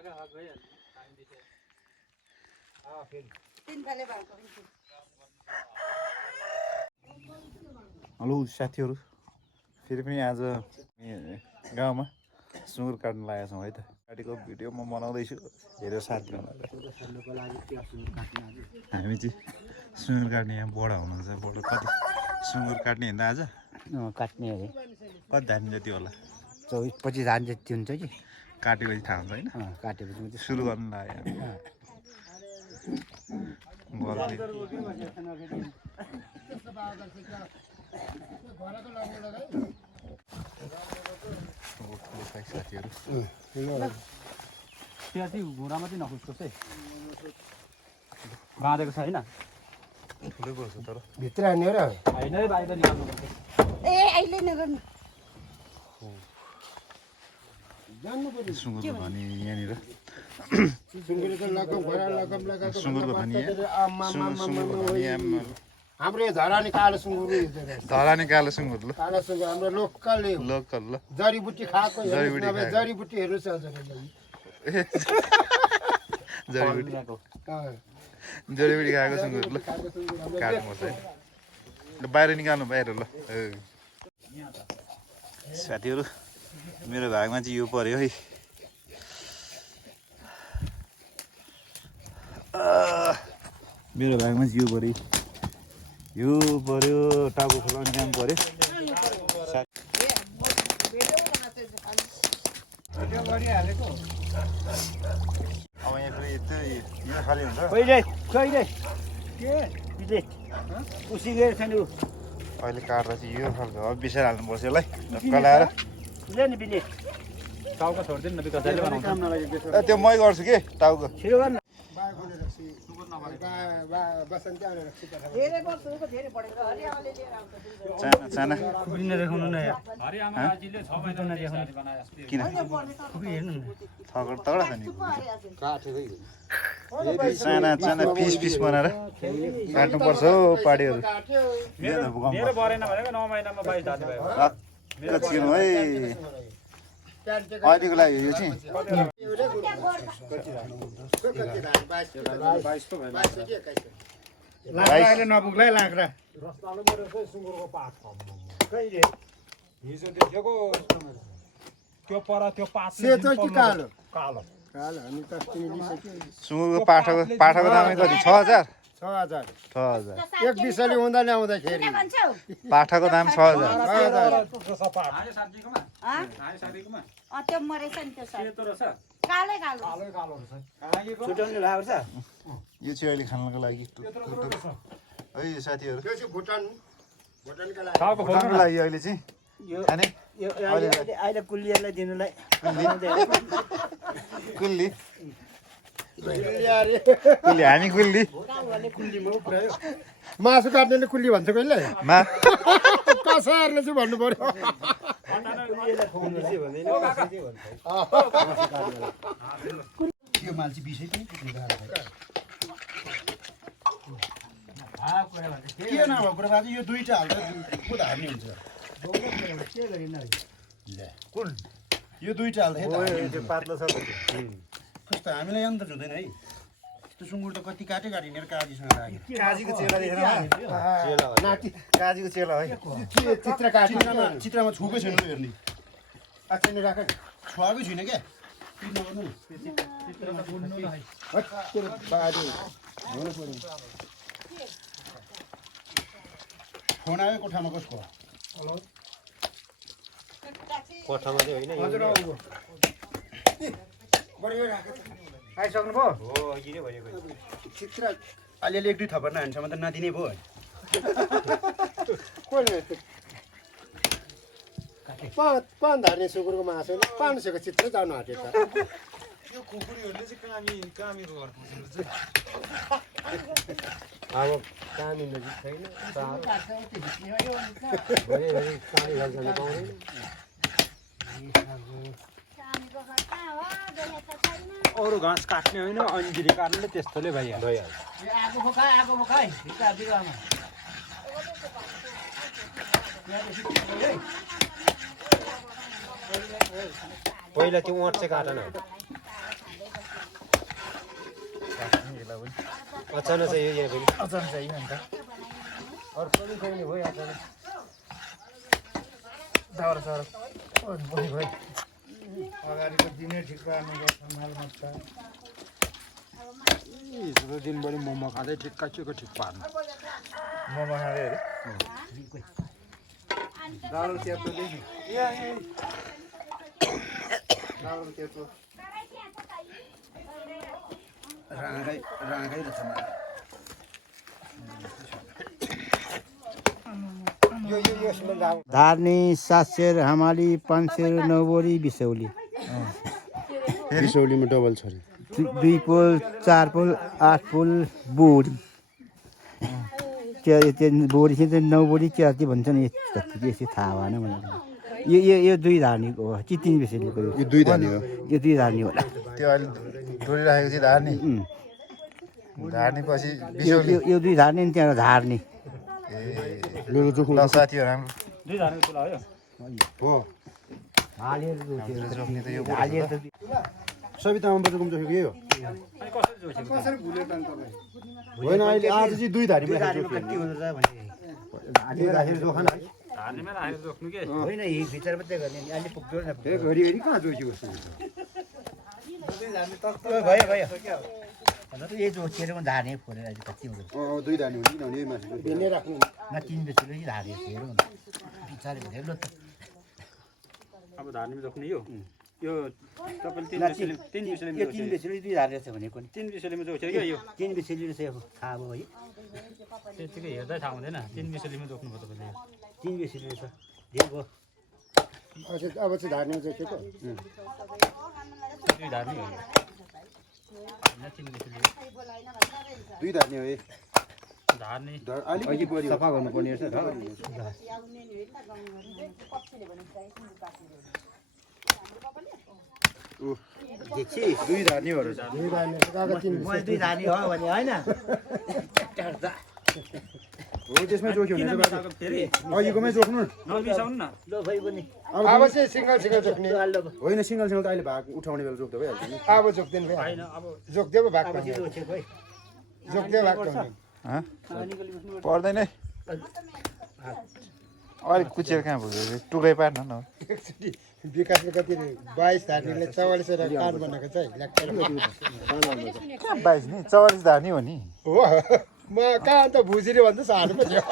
Hello साथीहरू, फेरि पनि आज गाउँमा सुँगुर काट्न लागेको छौँ है त। काटेको भिडियो म बनाउँदैछु, हेरेर साथ दिनु भनेर। हामी चाहिँ सुँगुर काट्ने यहाँ बडा हुनुहुन्छ। बडा कति सुँगुर काट्ने हिँड्दा आज काट्ने अरे कति धान जति होला? 24-25 धान जति हुन्छ कि काटेपछि थाहा हुन्छ होइन? काटेपछि मात्रै सुरु गर्नु लाग्यो। साथीहरू त्यहाँ चाहिँ घुँडामा चाहिँ नखुच्कोस् है, बाँधेको छ होइन? ठुलै पर्छ तर भित्र हान्ने र होइन है, बाहिर निकाल्नुपर्छ। ए अहिले नगर्नु, सुँगुरको धनी यहाँनिर। सुँगुरको लगम घोडा लगम लगाएको सुँगुरको धनी हाम्रो यो धरानी कालो सुँगुर धरानी कालो सुँगुर ल, कालो सुँगुर हाम्रो लोकल लोकल ल, जडीबुटी खाएको जडीबुटीहरू छ जडीबुटी खाएको सुँगुर ल, काट्नुपर्छ है। बाहिर निकाल्नु बाहिर ल। साथीहरू, मेरो भागमा चाहिँ यो पर्यो है। मेरो भागमा चाहिँ यो पर्यो, टाउको खोलाउने काम पर्यो। अब यहाँ फेरि यो खाली हुन्छ। अहिले काट्दा चाहिँ यो खालको अब बिसार हाल्नुपर्छ यसलाई कलाएर। टाउको छोडिदिनु न, कसैले बनाउँछ। त्यो मै गर्छु के टाउको। चाना देखाउनु न यार, किन तगडा छ नि। चाना पिस बनाएर काट्नुपर्छ हौ पाडीहरू। मेरो बरेन भनेको 9 महिनामा 22 धान भयो। चिकन है अहिलेको लागि यो चाहिँ नपुग्ला लाक्रा हिजो देखेको त्यो पर त्यो पात सेतो कि कालो? कालो कालो हामी त सुँगुरको पाठाको दामै कति? 6000 6000 6000 एक बिसली हुँदा ल्याउँदाखेरि पाठाको दाम 6000। त्यो मरेछ नि त्यो कालै कालो छुट्याउनु भएको छ। यो चाहिँ अहिले खानको लागि है साथीहरू, भुटानका लागि खानको लागि अहिले चाहिँ खाने अहिले कुल्लीहरूलाई दिनुलाई कुल्ली अरे हामी कुल्ली मासु काट्नेले कुल्ली भन्छ कहिले? मा कसारले चाहिँ भन्नु पर्यो। यो माल चाहिँ बिसै के नभएको कुरा बाजे, यो दुईटा हाल्दा को धार्ने हुन्छ? कुन यो दुईटा हाल्दा पातलो छ कस्तो हामीलाई अन्त हुँदैन है। त्यो सुँगुर त कति काटिनेर काजीसँग लाग्यो। काजीको चेला देखेर नाति काजीको चेला है। चित्र काट्नु चित्रमा छुकै छैन हेर्ने, अचेन राख छुवाकै छुइनँ क्या। फोन आयो कोठामा, कसको? कोठामा चाहिँ होइन आइसक्नु भयो? चित्र अलिअलि 1-2 थप्पड नहान्छमा त नदिने भयो। पान धार्ने सुँगुरको मासु 500को चित्र जानु आँट्यो त। यो खुकुरीहरूले चाहिँ कामीको घर पुग्छ। अब कामी नजिक छैन अरू घाँस काट्ने होइन, अन्जिरी काट्ने त्यस्तोले भइहाल्छ। पहिला त्यो ओठ चाहिँ काटेन। बेला पनि अचानक चाहिँ यो पनि अचानक चाहियो नि त अर्को पनि छैन भयो अचानक दाउरा साउरा बढी भयो अगाडिको दिनै ठिक पार्नु पर्छ मालमा छ हिजो दिनभरि मोमो खाँदै ठिक्क ठिक पार्नु मोमो खाँदै अरे दाउरा च्याप्टो देखि दाउरा च्याप्टो राँगै रहेछ धार्नी 7 सेर हमाली 5 सेर नौबोरी बिसौली बिसौलीमा डबल छ 2 पुल 4 पुल 8 पुल बोरी बोरी चाहिँ 9 बोरी च्याति भन्छन् यति थाहा भएन मलाई यो 2 धार्नीको हो कि 3 बिसौलीको यो 2 धार्नी हो यो 2 धार्नी होला त्यो अहिले डोलिराखेको चाहिँ धार्नी धार्नी पछि यो 2 धार्नी नि त्यहाँ धार्नी मेरो जोख्नु ल साथीहरु हाम्रो 2 धार्नीको तुला हो हालेर जोख्ने त यो हालेर त सवितामा बजेको जोखेको यही हो अनि कसरी जोसेको कसरी भुल्यो त तपाईँ होइन अहिले आज चाहिँ 2 धारीमा कति हुँदो रहेछ भने हालेर राखेर जोखन है धार्नीमा राखेर जोख्नु के होइन यही भित्र मात्रै गर्ने नि अहिले पुग्यो न ए घरि घरि कहाँ जोसियो भयो भयो यही जोसेर म धार्ने फोरेर अहिले कति हुँदो 2 धारी हुन्छ किनभने यही मासु बेल्ने राख्नु न 3 बेसीले चाहिँ धार्ने हेरौँ न बिचारे भनेर ल त अब धार्नीमा जोख्ने यो तपाईले 3 बिसौलीमा यो 3 बेसीले 2 धार्ने छ भनेको नि 3 बिसौलीमा जोखेर के यो 3 बेसीले चाहिँ थाहा भयो है त्यतिकै हेर्दै थाहा हुँदैन 3 बिसौलीमा जोख्नु भयो तपाईँले 3 बेसीले छ धेरै भयो अब चाहिँ धार्ने जोखेको 2 धार्नी हो यो 3 बिसौली 2 धारी हो ए धार्नी अलिकति बढी सफा गर्नुपर्ने रहेछ देखि 2 धारी हो रहेछ 2 धार्ने मैले 2 धार्ने हो भने होइन हो त्यसमै जोख्यो भने चाहिँ बाटो फेरि अघिकोमै जोख्नु नबिसाउनु न ल भाइ पनि अब चाहिँ सिंगल जोख्ने होइन सिंगल त अहिले भाग उठाउने बेला जोख्दा भइहाल्छ नि अब जोख्दैन भाइ हैन अब जोख्देऊ भाग जोखेको है जोख्देऊ भाग पर्दैन है अलिक कुचेर कहाँ पुग्यो टुकै पार्न न एकचोटि विकासले कति 22 धार्नेले 44 काठ बनाएको छ है 22 नि 44 धार्नी हो नि हो म कहाँ अन्त भुजिरी भन्दा सानो पो थियो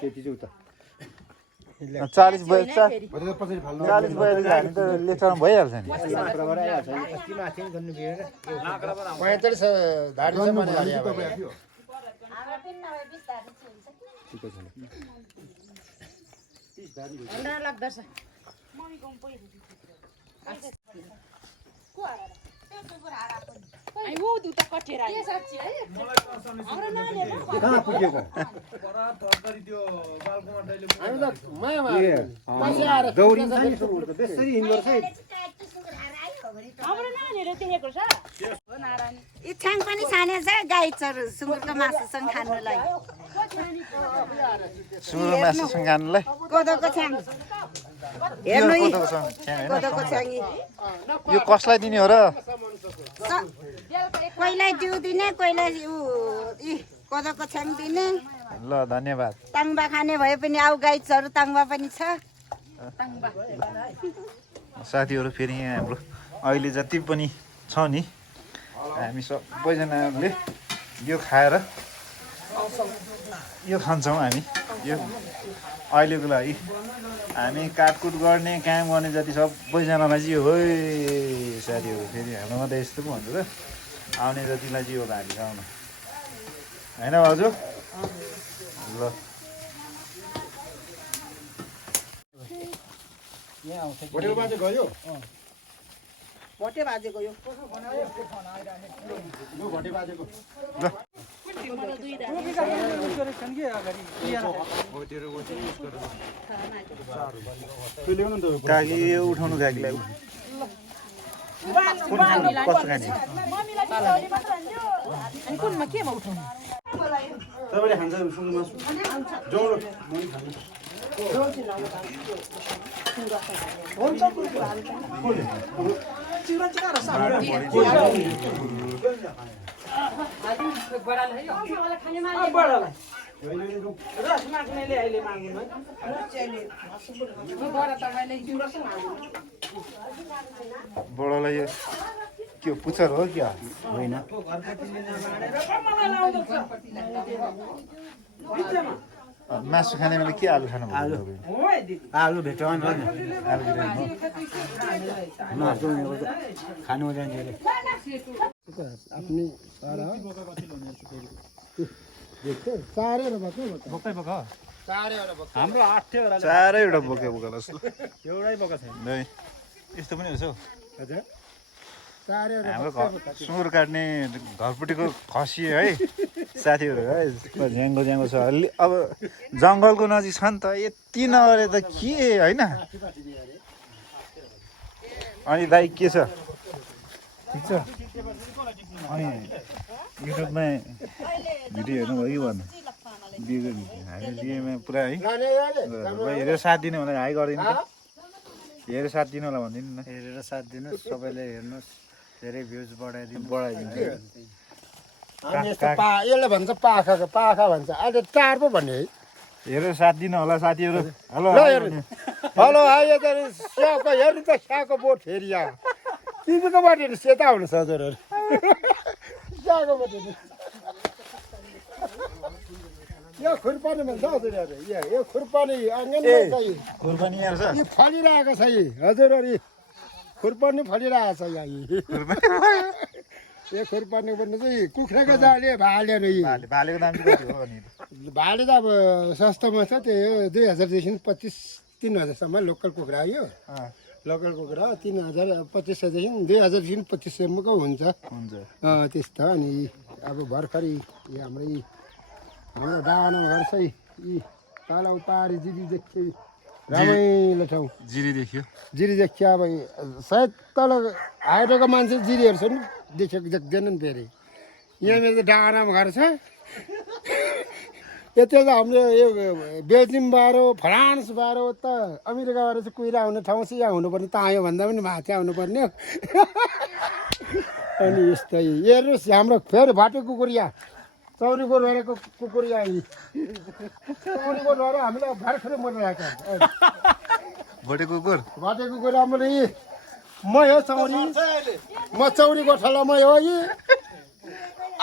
त्यति चाहिँ उता 40 भयो 40 पछि फाल्नु भयो धार्नी त लेक्चरमा भइहाल्छ नि 45 धार्ने कहाँ पुगेको दौडी त्यसरी हिँड्दो रहेछ इच्छाङ पनि छाने छ गाई चरु सुँगुरको मासुसँग खानुलाई सुँगुरको मासुसँग खानुलाई कोदोको छ्याङ हेर्नु यी कोदोको छ्याङ हैन कोदोको छ्याङ यी यो कसलाई दिने हो र कोहीलाई जिउ दिने कोहीलाई कोदोको छ्याङ दिने ल धन्यवाद ताङबा खाने भए पनि आउ गाई चरु ताङबा पनि छ साथीहरू फेरि यहाँ हाम्रो अहिले जति पनि छ नि हामी सबैजनाले यो खाएर यो खान्छौँ हामी यो अहिलेको लागि हामी काटकुट गर्ने काम गर्ने जति सबैजनालाई चाहिँ हो साथीहरू फेरि हाम्रोमा त यस्तो पो भन्छ त आउने जतिलाई चाहिँ यो भागी खाउन होइन हजुर ल भोटेको बाजे गयो भोटे भाजेको यो भोटे बाजेको काकी उठाउनु काकीलाई कुन खानु कस्तो खाने कुनमा केमा उठाउनु तपाईँले खान्छ सुँगुर मासु जौलो रस माग्नेले अहिले माग्नु है बडालाई यो के हो, पुच्छर हो क्या होइन मासु खाने बेला के आलु खानु आलु आलु भेटाउनु भएन मासु खानु हुँदैन धेरै आफ्नै सारा चारैवटा बोकै बोक चारैवटा हाम्रो 8 थियो होला चारैवटा बोके बोका जस्तो एउटै बोका छैन नै यस्तो पनि रहेछ हौ हजुर चारैवटा हाम्रो सुँगुर काट्ने घरपट्टिको खसी है साथीहरू है ज्याङ्गो ज्याङ्गो छ अलि अब जङ्गलको नजिक छ नि त यति नगरे त के होइन अनि दाइ के छ ठिक छ अनि युट्युबमा भिडियो हेर्नुभयो कि भन्नु दिएको भिडियोमा पुरा है हेरेर साथ दिनु होला हाई गरिदिनु त हेरेर साथ दिनु होला भनिदिनु न हेरेर साथ दिनुहोस् सबैले हेर्नुहोस् धेरै भ्युज बढाइदिनु यसले भन्छ पाखाको पाखा भन्छ अहिले चार पो भन्ने है हेरेर साथ दिनु होला साथीहरू हेलो हेलो आयो त स्याउको हेर्नु त स्याउको बोट फेरि यहाँ तिमीको बाटो सेता हुनु छ हजुरहरू स्याउको बोट यो खुर्पानी भन्छ हजुरहरू यो खुर्पानी आँगनमा चाहिँ खुर्पानी यहाँ छ यो फलिरहेको छ यी हजुरहरू खुर्पानी फलिरहेको छ यहाँ यो खुर्पानी भन्नु चाहिँ कुखुराको जाले भाले र भालेको दाम चाहिँ कति हो अनि भाले त अब सस्तोमा छ त्यो 2000देखि 25-3000सम्म लोकल कुखुरा हो यो लोकल कुखुरा 3000-2500देखि 2000देखि 2500सम्मको हुन्छ त्यस्तो अनि अब भर्खरै हाम्रो डाँडामा घर छ यी तल उतारी जिरी देख्छ रमाइलो ठाउँ जिरी देखियो जिरी देखियो अब सायद तल हाइटको मान्छे जिरीहरू छ नि देखेको देख्दैनन् फेरि यहाँ मेरो त डाँडामा घर छ यति त हाम्रो यो बेजिङ बारो फ्रान्स बारो त अमेरिकाबाट चाहिँ कुहिरा हुने ठाउँ चाहिँ यहाँ हुनुपर्ने त आयो भन्दा पनि माथि आउनुपर्ने अनि यस्तै हेर्नुहोस् हाम्रो फेरि भाटे कुकुरिया चौरीको लडेको कुकुरिया चौरीको लडे हामीलाई भर्खरै मरिरहेको भोटे कुकुर भाटे कुकुर हाम्रो यी म हो चौरी म चौरी गोठालामै हो यी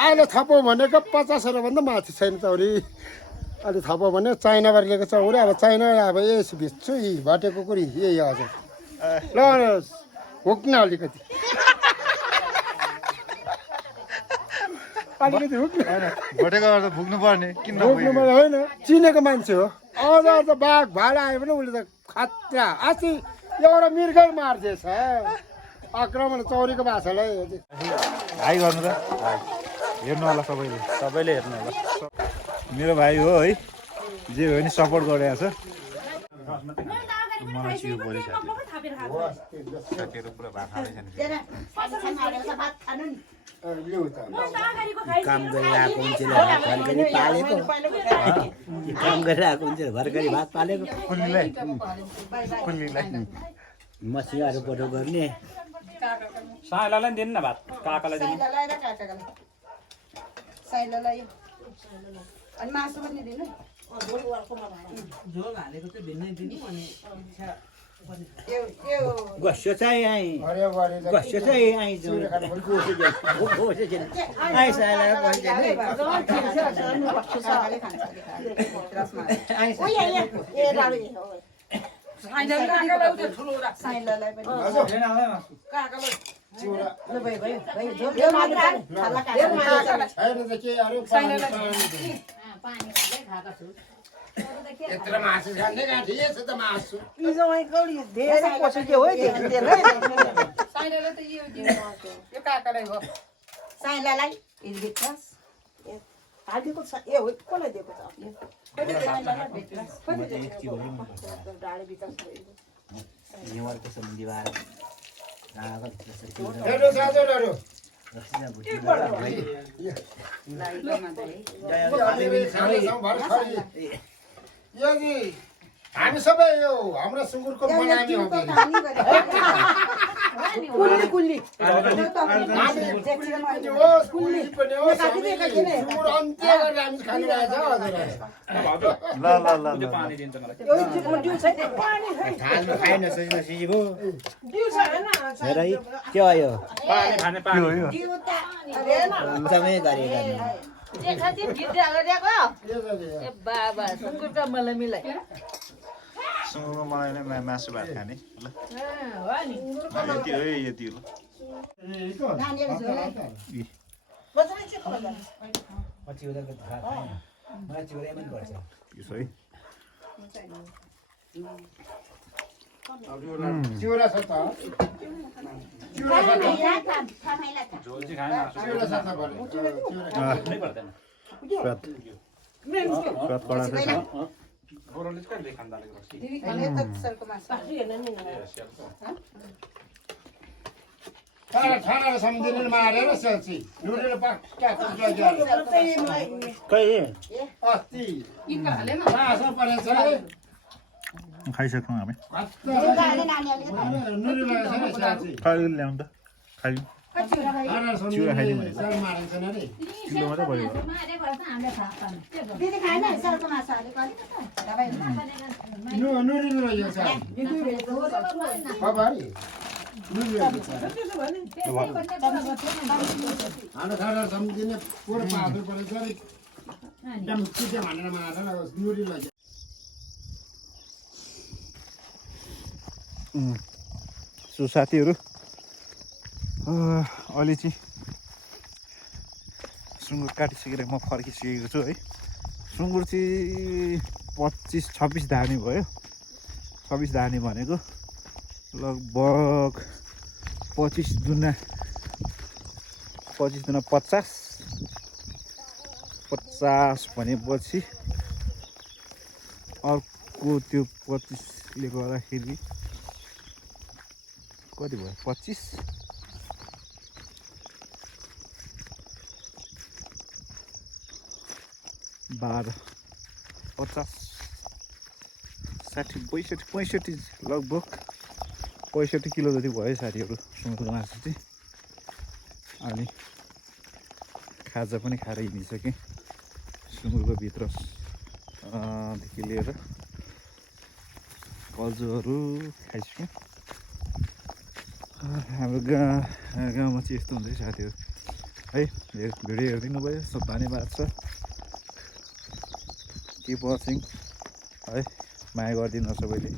अहिले थपो भनेको 50 भन्दा माथि छैन चौरी अहिले थपो भने चाइनाबाट लिएको चौरी अब चाइना अब यसो भिज्छु यी भाटे कुकुर यही हजुर ल हुक्ने अलिकति अलिकति हुक्ने भोटेको त भुक्नु पर्ने किन भुक्नु होइन चिनेको मान्छे हो अझ त बाघ भाडा आयो भने उसले त खतरा अस्ति एउटा मृगै मार्दैछ आक्रमण चौरीको भाषालाई हाई गर्नु त हेर्नु होला सबैले हेर्नु होला मेरो भाइ हो है जे हो नि सपोर्ट गरिरहेको छ मलाई चियो बोली साथीहरू पुरा भात खाँदैछन् काम गरिरहेको मान्छेले भात भर्खरै पालेको काम गरिरहेको मान्छेले भर्खरै भात पालेको कुल्लीलाई मसियाहरू पटो गर्ने साइलालाई दिनु न भात काकालाई दिनु अनि मासु पनि दिनु गस्यो चाहिँ आइ गस्यो चाहिँ आइ यत्रो मासु खाने गाँठी छ त मासु धेरै पछुके हो साइलालाई हालिदिएको छ ए हो कसलाई दिएको छ नेवारको सम्बन्धी भएर हेर्नुहोस् हजुरहरू यदि हामी सबै यो हाम्रो सुँगुरको मनामी हो कुल्ली कुल्ली होस्, कुल्ली पनि होस्, हामी सुँगुर अन्त्य गरेर हामी खानिरहेछ हजुरहरू। ल ल ल ल थालमा खाइ नसकेपछि पो दिउ छ हैन हेर है के हो यो पानी खाने के हो यो एकदमै गरेर बाबा सुँगुरका मलाई मिलाइ सुँगुरको मलाई नै मासु भात खाने ल यति हो यति हो पछि उनीहरूको थाहा छैन मलाई चिउरा मन पर्छ यो छ है चिउरा छ त चिउरा छ त झोल चाहिँ खाएन चिउरा छ त भने चिउरा नै पर्दैन स्वाद स्वाद कडा छ गोरले चाहिँ कहिले खाँदा रहेछ खाना सम्झिने मारेर सेल्सी लुटेर पक्का कहिले अस्ति मासु परेछ है खाइसक्यौँ हामी नुरी लगाएछ नि सेल्सी खाइ ल्याउँ त खाइ खाना सम्झिने सर मारेछ नि रे किलो मात्रै भयो दिदी खाएन सरको मासु अलिक नुरी लगायो सर खबर नुरी लगायो सर खाना सम्झिने पोर पार्नु परेछ नि एकदम चिटे भनेर मारेर नुरी लगायो सो साथीहरू अहिले चाहिँ सुँगुर काटिसकेर म फर्किसकेको छु है सुँगुर चाहिँ 25-26 धानी भयो 26 धानी भनेको लगभग 25 दुना 50 भनेपछि अर्को त्यो 25ले गर्दाखेरि कति भयो 25 12 50 60 65 लगभग 65 किलो जति भयो साथीहरू सुँगुरको मासु चाहिँ अनि खाजा पनि खाएर हिँडिसकेँ सुँगुरको भित्र देखि लिएर कल्जोहरू खाइसक्यौँ हाम्रो गाउँमा चाहिँ यस्तो हुन्छ साथीहरू है भिडियो हेरिदिनु भयो सब धन्यवाद छ किप वाचिङ है माया गरिदिनु सबैले